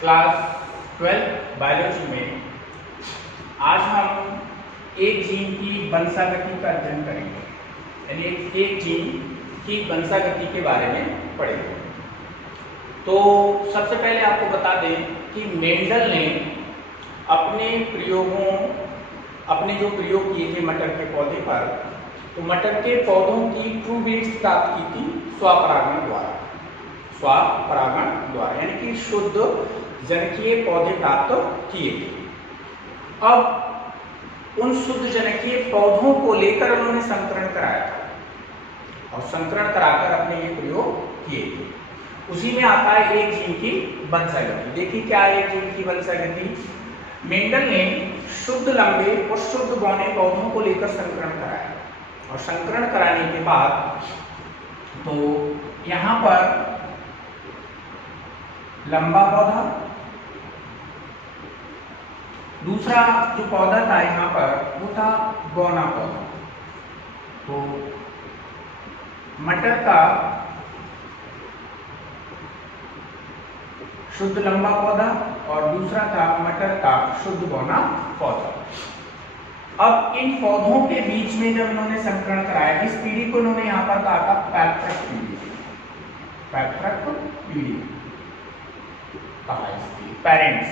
Class 12 biology में आज हम एक जीन की वंशागति का अध्ययन करेंगे, यानी एक जीन की वंशागति के बारे में पढ़ेंगे। तो सबसे पहले आपको बता दें कि मेंडल ने अपने जो प्रयोग किए थे मटर के पौधे पर, तो मटर के पौधों की ट्रू बीट्स प्राप्त की थी स्वपरागण द्वारा, यानी कि शुद्ध जनकीय पौधे प्राप्त किए थे। अब उन शुद्ध जनकीय पौधों को लेकर उन्होंने संकरण कराया था और संकरण कराकर अपने ये प्रयोग किए थे। उसी में आता है एक जीन की वंशागति। देखिए क्या है एक जीन की वंशागति। मेंडल ने शुद्ध लंबे और शुद्ध बौने पौधों को लेकर संकरण कराया और संकरण कराने के बाद तो यहाँ पर लंबा पौधा, दूसरा जो पौधा था यहाँ पर वो था बौना पौधा। तो मटर का शुद्ध लंबा पौधा और दूसरा था मटर का शुद्ध बौना पौधा। अब इन पौधों के बीच में जब इन्होंने संकरण कराया, इस पीढ़ी को इन्होंने यहाँ पर कहा था पैट्रक पीढ़ी कहा, इसकी पेरेंट्स।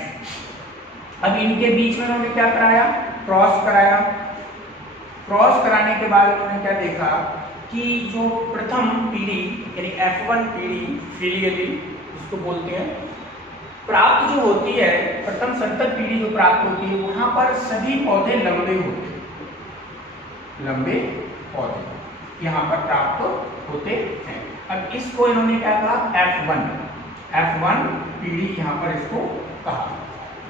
अब इनके बीच में उन्होंने क्या कराया, क्रॉस कराया। क्रॉस कराने के बाद उन्होंने क्या देखा कि जो प्रथम पीढ़ी यानी F1 पीढ़ी फिलियली इसको बोलते हैं, प्राप्त जो होती है, प्रथम संतत पीढ़ी जो प्राप्त होती है, वहां पर सभी पौधे लंबे होते हैं, लंबे पौधे यहाँ पर प्राप्त होते हैं। अब इसको इन्होंने क्या कहा, F1 पीढ़ी यहाँ पर इसको कहा,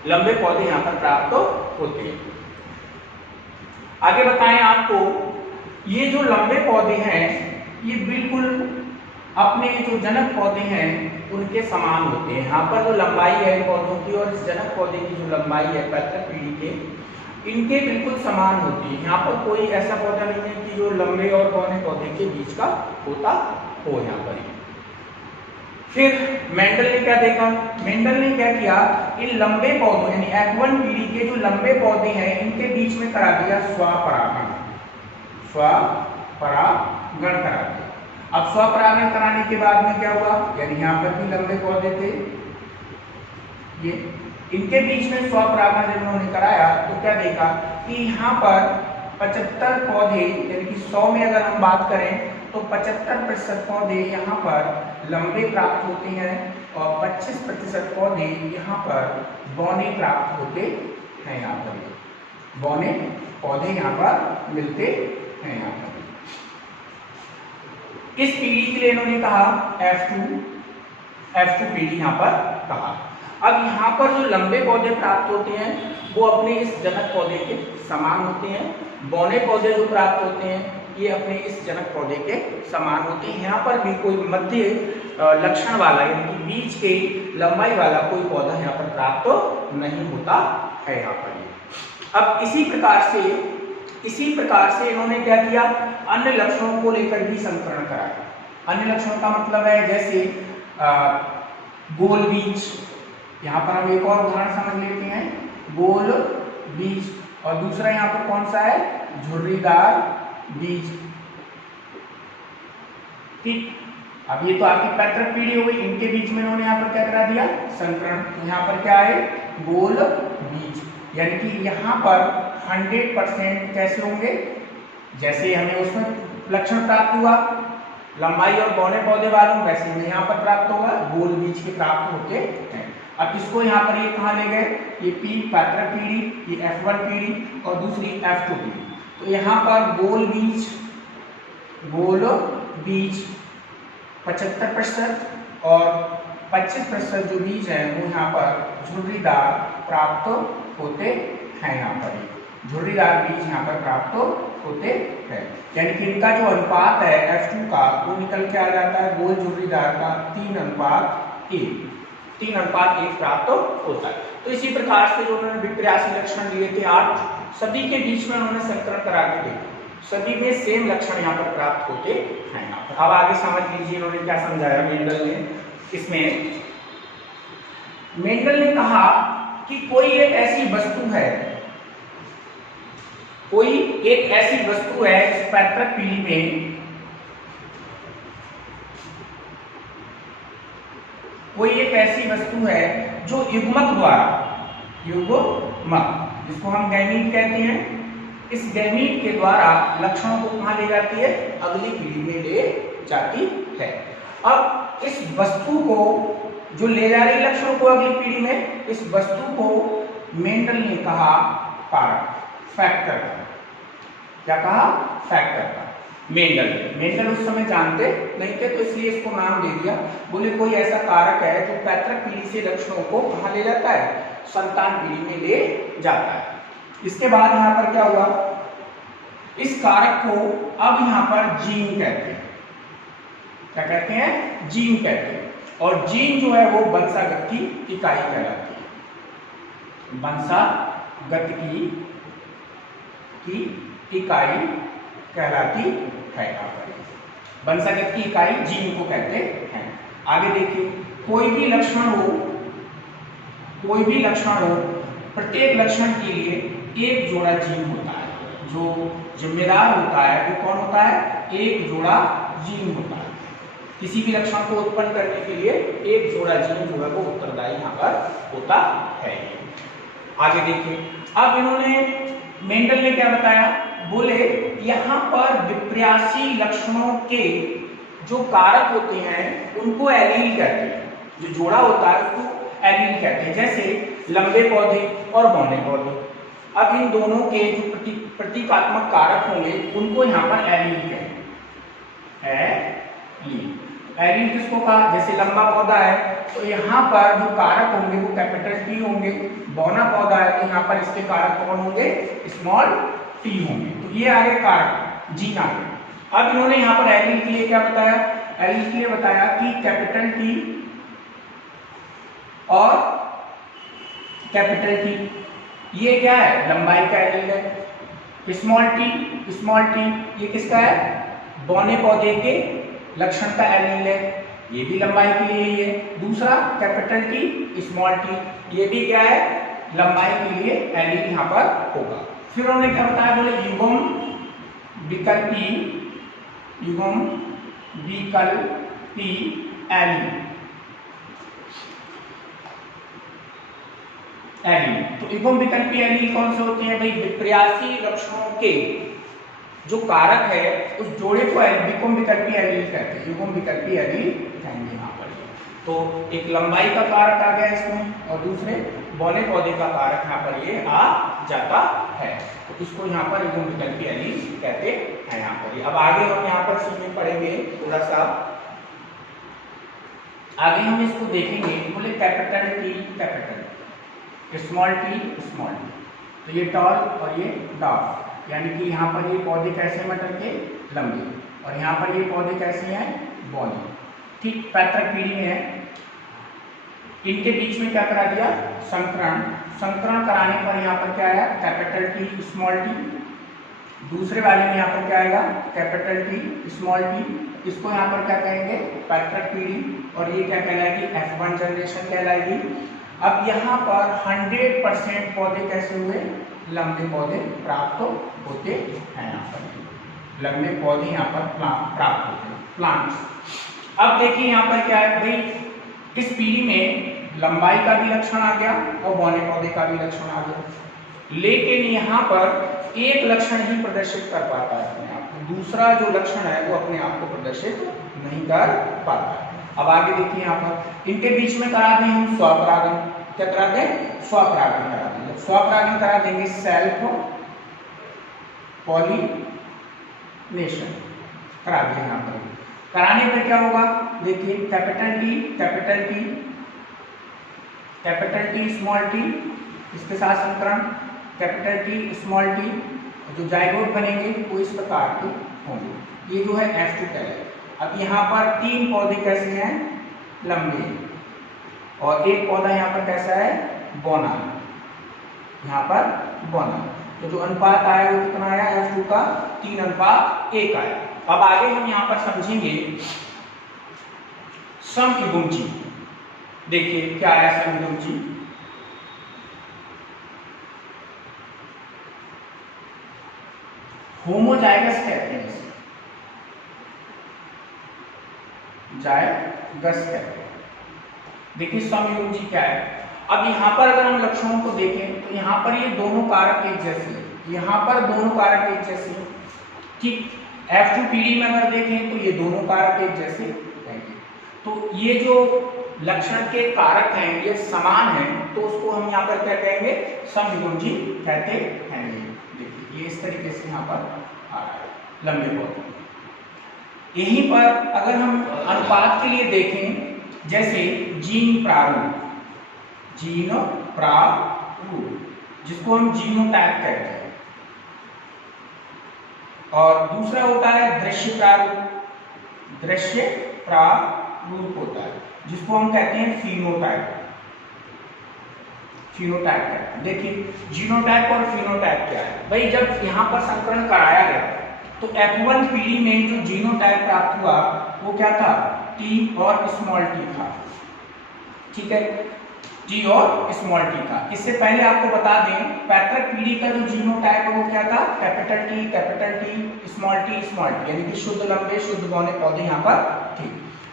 लंबे पौधे यहाँ पर प्राप्त होते हैं। आगे बताएं आपको, ये जो लंबे पौधे हैं ये बिल्कुल अपने जो जनक पौधे हैं उनके समान होते हैं। यहाँ पर जो लंबाई है पौधों की और इस जनक पौधे की जो लंबाई है पैतृक पीढ़ी के, इनके बिल्कुल समान होती है। यहाँ पर कोई ऐसा पौधा नहीं है कि जो लंबे और बौने पौधे के बीच का होता हो यहाँ पर। फिर मेंडल ने क्या देखा, मेंडल ने क्या किया, इन लंबे पौधों यानी F1 पीढ़ी के जो लंबे पौधे हैं इनके बीच में करा दिया स्वपरागण करा दिया। अब स्वपरागण कराने के बाद में क्या हुआ, यानी यहाँ पर भी लंबे पौधे थे, ये इनके बीच में स्वपरागण जब उन्होंने कराया तो क्या देखा कि यहाँ पर 75 पौधे यानी कि 100 में अगर हम बात करें तो 75% पौधे यहाँ पर लंबे प्राप्त होते हैं और 25% पौधे यहाँ पर बौने प्राप्त होते हैं। यहाँ पर बौने पौधे यहाँ पर मिलते हैं। यहाँ पर इस पीढ़ी के लिए इन्होंने कहा F2 पीढ़ी यहाँ पर कहा। अब यहाँ पर जो लंबे पौधे प्राप्त होते हैं वो अपने इस जनक पौधे के समान होते हैं, बौने पौधे जो प्राप्त होते हैं ये अपने इस जनक पौधे के समान होते हैं। यहाँ पर भी कोई मध्य लक्षण वाला यानी कि बीच के लंबाई वाला कोई पौधा यहाँ पर प्राप्त नहीं होता है यहाँ पर। अब इसी प्रकार से इन्होंने क्या किया, अन्य लक्षणों को लेकर भी संकरण कराया। अन्य लक्षणों का मतलब है जैसे गोल बीज, यहाँ पर हम एक और उदाहरण समझ लेते हैं, गोल बीज, और दूसरा यहाँ पर कौन सा है, झुर्रीदार बीज। ठीक, अब ये तो आपकी पैतृक पीढ़ी हो गई, इनके बीच में इन्होंने यहाँ पर क्या करा दिया, संकरण। तो यहाँ पर क्या है, गोल बीज, यानी कि यहाँ पर 100% कैसे होंगे, जैसे हमें उसमें लक्षण प्राप्त हुआ लंबाई और बौने पौधे वालों, वैसे हमें यहाँ पर प्राप्त होगा, गोल बीज के प्राप्त होते हैं। अब इसको यहाँ पर ये कहाँ ले गए, ये पैतृक पीढ़ी, ये F1 पीढ़ी और दूसरी F2 पीढ़ी। तो यहाँ पर गोल बीज 75% और 25% जो बीज है वो यहाँ पर झुर्रीदार प्राप्त होते हैं। यहाँ पर झुर्रीदार बीज यहाँ पर प्राप्त होते हैं, यानी कि इनका जो अनुपात है F2 का वो निकल के आ जाता है गोल झुर्रीदार का 3:1 प्राप्त होता है। तो इसी प्रकार से जो उन्होंने विपर्यासी लक्षण लिए थे 8, सभी के बीच में उन्होंने संकरण करा के देखा, सभी में सेम लक्षण यहाँ पर प्राप्त होते हैं। अब आगे समझ लीजिए इन्होंने क्या समझाया मेंडल ने इसमें। मेंडल ने कहा कि कोई एक ऐसी वस्तु है, कोई एक ऐसी वस्तु है इस पैतृक पीढ़ी में, कोई एक ऐसी वस्तु है जो युग्मक द्वारा, युग्मक जिसको हम गैमीट कहते हैं, इस गैमीट के द्वारा लक्षणों को कहां ले जाती है, अगली पीढ़ी में ले जाती है। अब इस वस्तु को जो ले जा रही लक्षणों को अगली पीढ़ी में, इस वस्तु को मेंडल ने कहा कारक, फैक्टर। क्या कहा, फैक्टर का। मेंडल उस समय जानते नहीं थे तो इसलिए इसको नाम दे दिया। बोले कोई ऐसा कारक है जो पैतृक पीढ़ी से लक्षणों को कहां ले जाता है, संतान पीढ़ी में ले जाता है। इसके बाद यहां पर क्या हुआ, इस कारक को अब यहां पर जीन कहते हैं। क्या कहते हैं, जीन कहते हैं। और जीन जो है वो वंशागत की इकाई कहलाती है, वंशागत की इकाई कहलाती है। वंशागत की इकाई जीन को कहते हैं। आगे देखिए, कोई भी लक्षण हो, प्रत्येक लक्षण के लिए एक जोड़ा जीन होता है। जो जिम्मेदार होता है वो कौन होता है, एक जोड़ा जीन होता है। किसी भी लक्षण को उत्पन्न करने के लिए एक जोड़ा जीन जो है वो उत्तरदायी यहाँ पर होता है। आगे देखिए, अब इन्होंने, मेंडल ने क्या बताया, बोले यहाँ पर विप्र्यासी लक्षणों के जो कारक होते हैं उनको एलील कहते हैं। जो जोड़ा होता है उसको एलील कहते हैं। जैसे लंबे पौधे और बौने पौधे, अब इन दोनों के जो प्रतीकात्मक कारक होंगे उनको यहाँ पर एलील कहते हैं। एलील किसको कहा, जैसे लंबा पौधा है तो यहाँ पर जो कारक होंगे वो कैपिटल टी होंगे, बौना पौधा है तो यहाँ पर इसके कारक कौन होंगे, स्मॉल टी होंगे। तो ये आगे कारक जीन आ गए। अब इन्होंने यहाँ पर एलील के लिए क्या बताया, एलील के लिए बताया कि कैपिटल टी और कैपिटल टी ये क्या है, लंबाई का एलील है। स्मॉल टी ये किसका है, बौने पौधे के लक्षण का एलील है, ये भी लंबाई के लिए ही है। दूसरा कैपिटल टी स्मॉल टी ये भी क्या है, लंबाई के लिए एलील यहाँ पर होगा। फिर उन्होंने क्या बताया, बोले युग्म विकल्पी एलील। तो युग्म विकल्पी एलील कौन से होते हैं भाई, विप्र्यासी लक्षणों के जो कारक है उस जोड़े को युग्म विकल्पी एलील कहते हैं। युग्म विकल्पी एलील कहेंगे यहाँ पर। तो एक लंबाई का कारक आ गया इसमें और दूसरे बौने पौधे का कारक यहाँ पर ये आ जाता है, तो इसको यहाँ पर युग्म विकल्पी एलील कहते हैं यहाँ पर। अब आगे हम यहाँ पर सीखने पड़ेंगे थोड़ा सा, आगे हम इसको देखेंगे। बोले capital T capital, small T, तो ये टॉल और ये डॉग, यानी कि यहाँ पर ये पौधे कैसे मटर के लंबे और यहाँ पर ये पौधे कैसे हैं, बौने। ठीक पैतृक पीढ़ी में है। इनके बीच में क्या करा दिया, संकरण कराने पर यहाँ पर क्या आया, कैपिटल टी स्मॉल टी। दूसरे वाले में यहाँ पर क्या आएगा, कैपिटल टी स्मॉल टी। इसको यहाँ पर क्या कहेंगे, पैतृक पीढ़ी, और ये क्या कहलाएगी, F1 जनरेशन कहलाएगी। अब यहाँ पर 100% पौधे कैसे हुए, लंबे पौधे प्राप्त होते हैं। यहाँ पर लंबे पौधे यहाँ पर प्राप्त होते हैं, प्लांट्स। अब देखिए यहाँ पर क्या है भाई, इस पीढ़ी में लंबाई का भी लक्षण आ गया और बौने पौधे का भी लक्षण आ गया, लेकिन यहाँ पर एक लक्षण ही प्रदर्शित कर पाता है अपने आप को, दूसरा जो लक्षण है वो अपने आप को प्रदर्शित नहीं कर पाता है। अब आगे देखिए यहाँ पर इनके बीच में करा दें हम स्वपरागन। क्या करा दें, स्वपरागन करा देंगे। स्वपरागन करा देंगे सेल्फ पॉलिनेशन करा दें। यहाँ पर कराने पर क्या होगा, देखिए कैपिटल टी स्मॉल टी, इसके साथ संकरण कैपिटल टी स्मॉल टी, जो जाइगोट बनेंगे वो इस प्रकार के होंगे। ये जो है F2 कहलाएगा। अब यहाँ पर 3 पौधे कैसे हैं, लंबे, और एक पौधा यहाँ पर कैसा है, बौना, यहाँ पर बौना। तो जो अनुपात आया वो कितना आया, F2 का 3:1 आया। अब आगे हम यहाँ पर समझेंगे समयुग्म जीव। देखिए क्या है समियोजी, होमोजाइगस कहते हैं इसे, जायगस कहते हैं। देखिए समयोजी क्या है, अब यहाँ पर अगर हम लक्षणों को देखें तो यहाँ पर ये दोनों कारक एक जैसे हैं, यहाँ पर दोनों कारक एक जैसे हैं, ठीक। F2PD में अगर देखें तो ये दोनों कारक एक जैसे रहेंगे। तो ये जो लक्षण के कारक हैं ये समान हैं, तो उसको हम यहाँ पर क्या कहेंगे, समयोजी कहते हैं। देखिए ये इस तरीके से यहाँ पर आ रहा है लंबे पौधे। यहीं पर अगर हम अनुपात के लिए देखें, जैसे जीन प्रारूप, जीन प्रारूप जिसको हम जीनोटाइप कहते हैं, और दूसरा होता है दृश्य प्रारूप, दृश्य प्रारूप होता है जिसको हम कहते हैं फिनोटाइप, फिनोटाइप कहते हैं। देखिए जीनोटाइप और फिनोटाइप क्या है भाई, जब यहाँ पर संकरण कराया गया तो F1PD में जो जीनोटाइप प्राप्त हुआ वो क्या था, T और स्मॉल t था, ठीक है, T और स्मॉल t था। इससे पहले आपको बता दें पैतृक पीढ़ी का जो जीनोटाइप है वो क्या था, कैपिटल T स्मॉल t, यानी कि शुद्ध लंबे शुद्ध बौने पौधे यहाँ पर थे।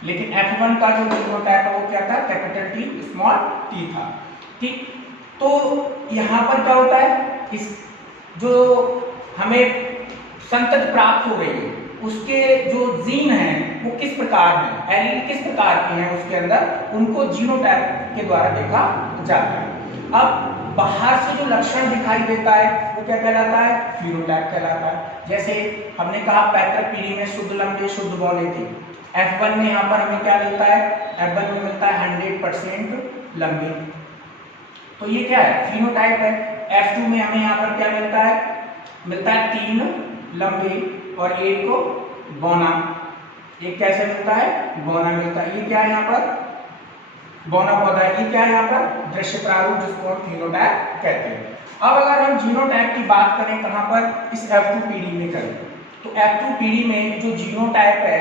लेकिन F1 का जो जीनोटाइप है वो क्या था, कैपिटल T स्मॉल t था, ठीक। तो यहाँ पर क्या होता है, इस जो हमें संतति प्राप्त हो रही है उसके जो जीन हैं वो किस प्रकार हैं, एलील किस प्रकार के हैं उसके अंदर, उनको जीनोटाइप के द्वारा देखा जाता है। अब बाहर से जो लक्षण दिखाई देता है वो क्या कहलाता है, फिनोटाइप कहलाता है। जैसे हमने कहा पैतृक पीढ़ी में शुद्ध लंबे शुद्ध बौने थे, F1 में यहाँ पर हमें क्या मिलता है, F1 में मिलता है 100% लंबे, तो ये क्या है, फिनोटाइप है। F2 में हमें यहाँ पर क्या मिलता है 3 लंबे और एक को बौना, एक कैसे मिलता है, बौना मिलता है। ये क्या है यहाँ पर, बौना पौधा है। ये क्या है यहाँ पर, दृश्य प्रारूप जिसको हम फिनोटाइप कहते हैं। अब अगर हम जीनोटाइप की बात करें कहाँ पर, इस F2PD में करें, तो F2PD में जो जीनोटाइप है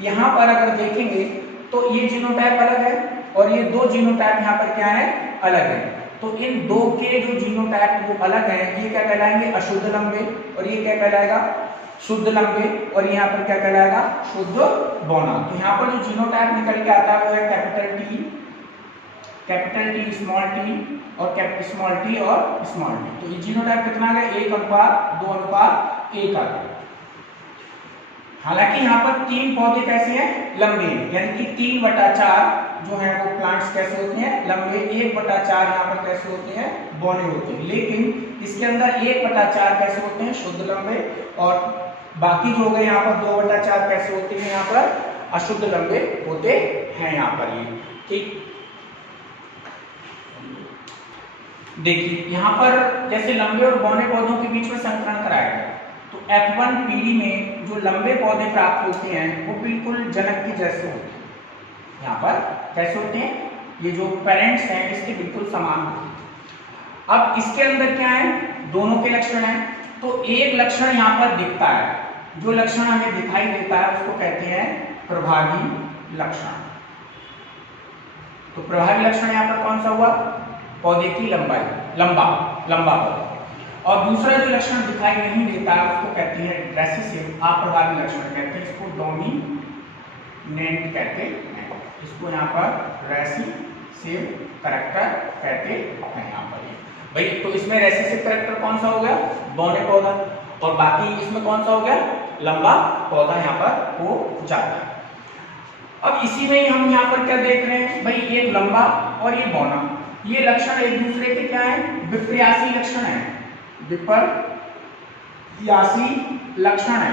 यहाँ पर अगर देखेंगे तो ये जीनोटाइप अलग है और ये दो जीनोटाइप यहाँ पर क्या है, अलग है। तो इन दो के जो जीनोटाइप वो अलग हैं, ये क्या कहलाएंगे, अशुद्ध लंबे, और ये क्या कहलाएगा, शुद्ध लंबे, और यहाँ पर क्या कहलाएगा, शुद्ध बौना। तो यहाँ पर जो जीनोटाइप निकल के आता है वो है कैपिटल T स्मॉल t और स्मॉल t और स्मॉल t। तो ये जीनोटाइप कितना है, 1:2:1 आ गया। हालांकि यहाँ पर 3 पौधे कैसे हैं, लंबे, यानी कि 3/4 जो है वो प्लांट्स कैसे होते हैं, लंबे, 1/4 यहाँ पर कैसे होते हैं, बौने होते हैं। लेकिन इसके अंदर 1/4 कैसे होते हैं, शुद्ध लंबे, और बाकी जो हो गए यहाँ पर 2/4 कैसे होते हैं, यहाँ पर अशुद्ध लंबे होते हैं यहाँ पर ये, ठीक। देखिए यहाँ पर जैसे लंबे और बौने पौधों के बीच में संकरण कराया गया, तो F1PD में जो लंबे पौधे प्राप्त होते हैं वो बिल्कुल जनक के जैसे होते हैं। यहाँ पर कैसे होते हैं, ये जो पेरेंट्स हैं इसके बिल्कुल समान होते हैं। अब इसके अंदर क्या है, दोनों के लक्षण हैं, तो एक लक्षण यहाँ पर दिखता है, जो लक्षण हमें दिखाई देता है उसको कहते हैं प्रभावी लक्षण। तो प्रभावी लक्षण यहाँ पर कौन सा हुआ, पौधे की लंबाई, लंबा पौधा। और दूसरा जो लक्षण दिखाई नहीं देता है उसको कहते हैं रेसेसिव अप्रभावी लक्षण कहते हैं, इसको डोमिनेंट कहते हैं, इसको यहाँ पर रेसेसिव कैरेक्टर कहते हैं यहाँ पर भाई। तो इसमें रेसेसिव कैरेक्टर कौन सा हो गया, बौने पौधा, और बाकी इसमें कौन सा हो गया, लंबा पौधा यहाँ पर हो जाता है। अब इसी में ही हम यहाँ पर क्या देख रहे हैं भाई, एक लंबा और ये बौना, ये लक्षण एक दूसरे के क्या है, विपर्यासी लक्षण है, विपर्यासी लक्षण है।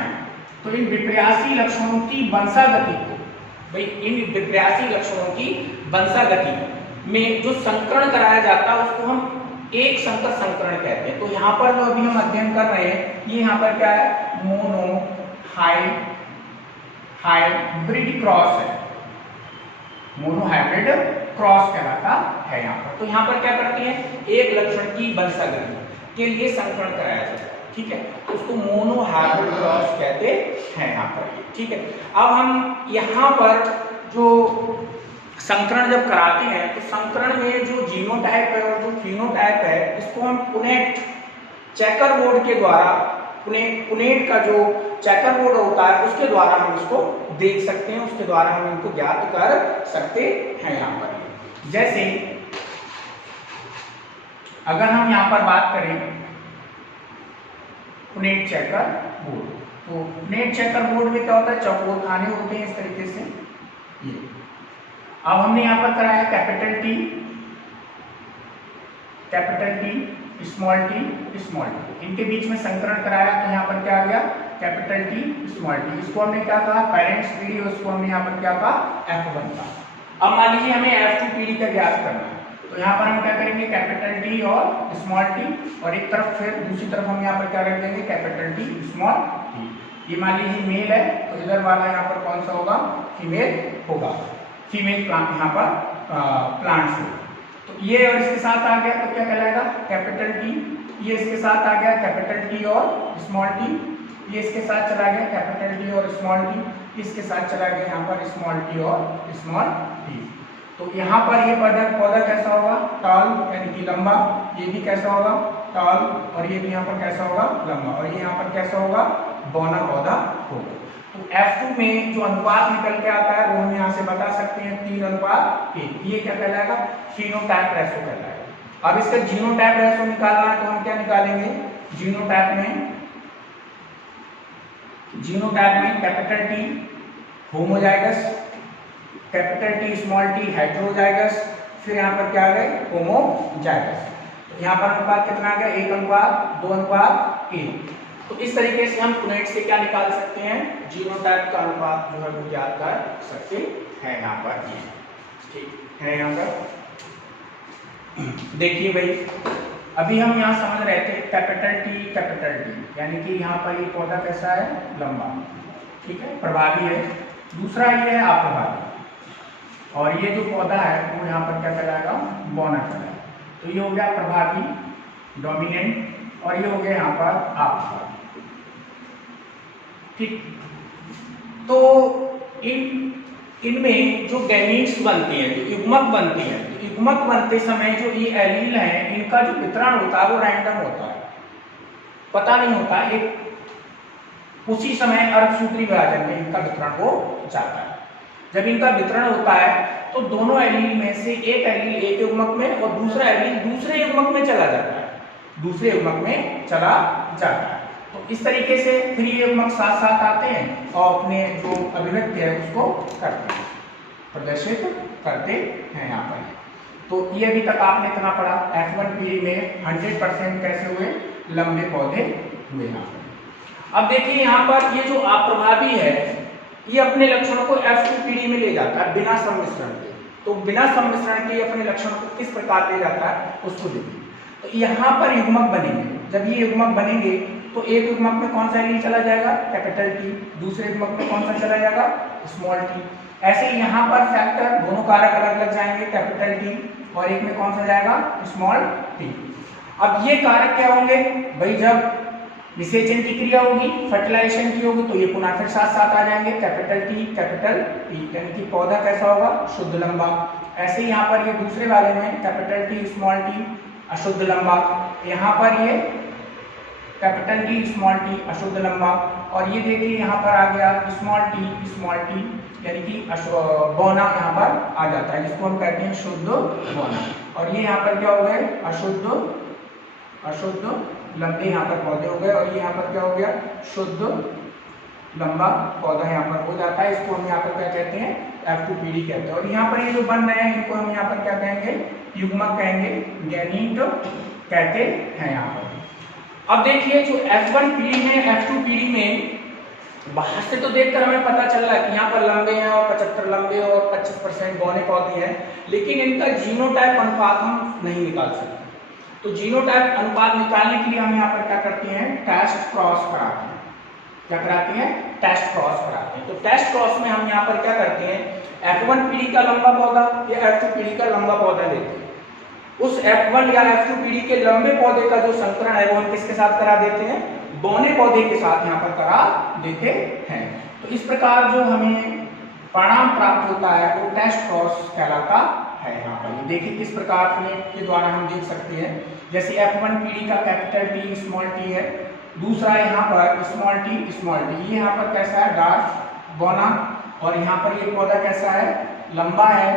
तो इन विपर्यासी लक्षणों की वंशागति को भाई, इन विपर्यासी लक्षणों की वंशागति में जो संकरण कराया जाता है उसको हम एक संकर संकरण कहते हैं। तो यहाँ पर जो अभी हम अध्ययन कर रहे हैं ये यहाँ पर क्या है, मोनो हाइब्रिड क्रॉस है, मोनो हाइब्रिड क्रॉस कहलाता है यहाँ पर। तो यहाँ पर क्या करते हैं, एक लक्षण की वंशागति के लिए संकरण कराया जाता है, ठीक है, तो उसको मोनो हाइब्रिड क्रॉस कहते हैं यहाँ पर, ठीक है। अब हम यहाँ पर जो संकरण जब कराते हैं तो संकरण में जो जीनोटाइप है और जो फिनोटाइप है इसको हम पुनेट चेकर बोर्ड के द्वारा, पुनेट का जो चेकर बोर्ड होता है उसके द्वारा हम इसको देख सकते हैं, उसके द्वारा हम इनको ज्ञात कर सकते हैं। यहाँ पर जैसे अगर हम यहाँ पर बात करें पुनेट चेकर बोर्ड, तो पुनेट चेकर बोर्ड में क्या होता है, चौकोर खाने होते हैं इस तरीके से। ये अब हमने यहाँ पर कराया कैपिटल टी, स्मॉल टी, इनके बीच में संकरण कराया तो यहाँ पर क्या आ गया, कैपिटल टी स्मॉल टी। इसको हमने क्या कहा, पेरेंट्स पीढ़ी, उसको हमने यहाँ पर क्या कहा, F1 का। अब मान लीजिए हमें F2 पीढ़ी का ज्ञात करना है, तो यहाँ पर हम क्या करेंगे, कैपिटल टी और स्मॉल टी, और एक तरफ फिर दूसरी तरफ हम यहाँ पर क्या रख देंगे, कैपिटल टी स्मॉल टी। ये मान लीजिए मेल है तो इधर वाला यहाँ पर कौन सा होगा, फीमेल होगा, फीमेल प्लांट यहाँ पर प्लांट्स है। तो ये और इसके साथ आ गया तो क्या कहलाएगा, कैपिटल टी, ये इसके साथ आ गया कैपिटल टी और स्मॉल टी, ये इसके साथ चला गया कैपिटल टी और स्मॉल टी, इसके साथ चला गया यहाँ पर स्मॉल टी और स्मॉल टी। तो यहाँ पर ये पौधा कैसा होगा, टॉल यानी कि लंबा, ये भी कैसा होगा, टॉल, और ये भी यहाँ पर कैसा होगा, लंबा, और ये यहाँ पर कैसा होगा, बौना पौधा होगा। तो F2 में जो अनुपात निकल के आता है वो हम यहाँ से बता सकते हैं 3:1। ये क्या कहलाएगा, फिनोटाइप रेशो कहलाएगा। अब इसका जीनोटाइप रेशो निकालना है तो हम क्या निकालेंगे, जीनोटाइप में capital T homozygous, capital T small T heterozygous, फिर यहाँ पर क्या आ गए, होमोजाइगस। तो यहाँ पर अनुपात कितना आ गया, 1:2:1। तो इस तरीके से हम पुनेट से क्या निकाल सकते हैं, जीनोटाइप का अनुपात जो है वो ज्ञात कर सकते हैं। यहाँ पर ये ठीक है। यहाँ पर देखिए भाई, अभी हम यहाँ समझ रहे थे कैपिटल टी, यानी कि यहाँ पर ये पौधा कैसा है, लंबा, ठीक है, प्रभावी है। दूसरा ये है अप्रभावी, और ये जो पौधा है वो यहाँ पर क्या कहलाएगा, बौना कहलाएगा। तो ये हो गया प्रभावी, डोमिनेंट, और ये हो गया यहाँ पर अप्रभावी, ठीक। तो इनमें जो गैमीट्स बनते हैं, जो युग्मक बनते हैं, तो युग्मक बनते समय जो ये एलील हैं इनका जो वितरण होता है वो रैंडम होता है, पता नहीं होता, एक उसी समय अर्धसूत्री विभाजन में इनका वितरण हो जाता है। जब इनका वितरण होता है तो दोनों एलील में से एक एलील एक युग्मक में और दूसरा एलील दूसरे युग्मक में चला जाता है, तो इस तरीके से फिर ये युग्मक साथ साथ आते हैं और अपने जो अभिव्यक्ति है उसको करते हैं, प्रदर्शित करते हैं यहाँ पर। तो ये अभी तक आपने इतना पढ़ा, F1 पीढ़ी में 100% कैसे हुए, लंबे पौधे हुए। यहाँ पर अब देखिए, यहाँ पर ये जो अप्रभावी है ये अपने लक्षणों को F2 पीढ़ी में ले जाता है बिना सम्मिश्रण के। तो बिना सम्मिश्रण के अपने लक्षणों को किस प्रकार ले जाता है उसको देखिए। तो यहाँ पर युग्मक बनेंगे, जब ये युग्मक बनेंगे तो एक युग्मक में कौन सा एलील चला जाएगा, कैपिटल टी, दूसरे युग्मक में कौन सा चला जाएगा, स्मॉल टी। ऐसे ही यहाँ पर फैक्टर दोनों कारक अलग अलग जाएंगे, कैपिटल टी, और एक में कौन सा जाएगा, स्मॉल टी। अब ये कारक क्या होंगे भाई, जब निषेचन की क्रिया होगी, फर्टिलाइजेशन की होगी, तो ये पुनः फिर साथ साथ आ जाएंगे, कैपिटल टी, यानी कि पौधा कैसा होगा, शुद्ध लंबा। ऐसे ही यहाँ पर ये दूसरे वाले में कैपिटल टी स्मॉल टी अशुद्ध लंबा, यहाँ पर ये कैपिटल टी स्मॉल टी अशुद्ध लंबा, और ये देखिए यहाँ पर आ गया स्मॉल टी यानी कि बौना यहाँ पर आ जाता है, जिसको हम कहते हैं शुद्ध बौना। और ये यहाँ पर क्या हो गए, अशुद्ध लंबे यहाँ पर पौधे हो गए, और ये यहाँ पर क्या हो गया, शुद्ध लंबा पौधा यहाँ पर हो जाता है। इसको हम यहाँ पर क्या कहते हैं, F2 पीढ़ी कहते हैं। और यहाँ पर ये जो बन रहे हैं इनको हम यहाँ पर क्या कहेंगे, युग्मक कहेंगे, गैमीट कहते हैं यहाँ पर। अब देखिए, जो F1 पीढ़ी में, F2 पीढ़ी में बाहर से तो देखकर हमें पता चल रहा है कि यहाँ पर लंबे हैं और 75 लंबे और 25% बौने पौधे हैं, लेकिन इनका जीनोटाइप अनुपात हम नहीं निकाल सकते। तो जीनोटाइप अनुपात निकालने के लिए हम यहाँ पर क्या करते हैं, टेस्ट क्रॉस कराते हैं। क्या कराते हैं, टेस्ट क्रॉस कराते हैं। तो टेस्ट क्रॉस में हम यहाँ पर क्या करते हैं, F1 पीढ़ी का लंबा पौधा या F2 पीढ़ी का लंबा पौधा लेते हैं, उस F1 या F2 पीढ़ी के लंबे पौधे का जो संकरण है वो हम किसके साथ करा देते हैं, बौने पौधे के साथ यहाँ पर करा देते हैं। तो इस प्रकार जो हमें परिणाम प्राप्त होता है वो टेस्ट क्रॉस कहलाता है। यहाँ पर ये देखिए किस प्रकार के द्वारा हम देख सकते हैं, जैसे F1 पीढ़ी का कैपिटल टी स्मॉल टी है, दूसरा यहाँ पर स्मॉल टी, ये यहाँ पर कैसा है डार्क बौना, और यहाँ पर ये पौधा कैसा है लंबा है,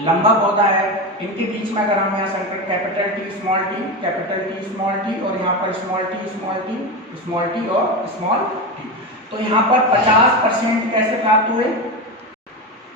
लंबा पौधा है। इनके बीच में अगर हम यहाँ centre capital T small T और यहाँ पर स्मॉल टी और स्मॉल टी, तो यहाँ पर 50% कैसे प्राप्त हुए,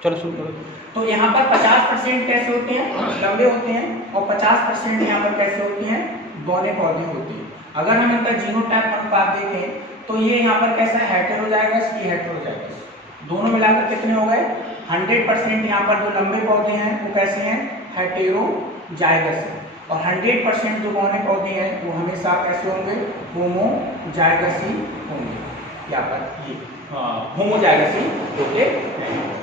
चलो शुरू करो। तो यहाँ पर 50% कैसे होते हैं लंबे होते हैं, और 50% यहाँ पर कैसे होते हैं बौने पौधे होते हैं। अगर हम इनका जीनोटाइप अनुपात देखें तो ये यहाँ पर कैसा हेटेरोजाइगस, ये हेटेरोजाइगस, दोनों मिलाकर कितने हो गए 100%। यहाँ पर जो लंबे पौधे हैं वो कैसे हैं हेटेरोजाइगस हैं, और 100% जो बौने पौधे हैं वो हमेशा कैसे होंगे होमोजाइगस ही होंगे। यहाँ पर ये होमोजाइगस ही होते हैं।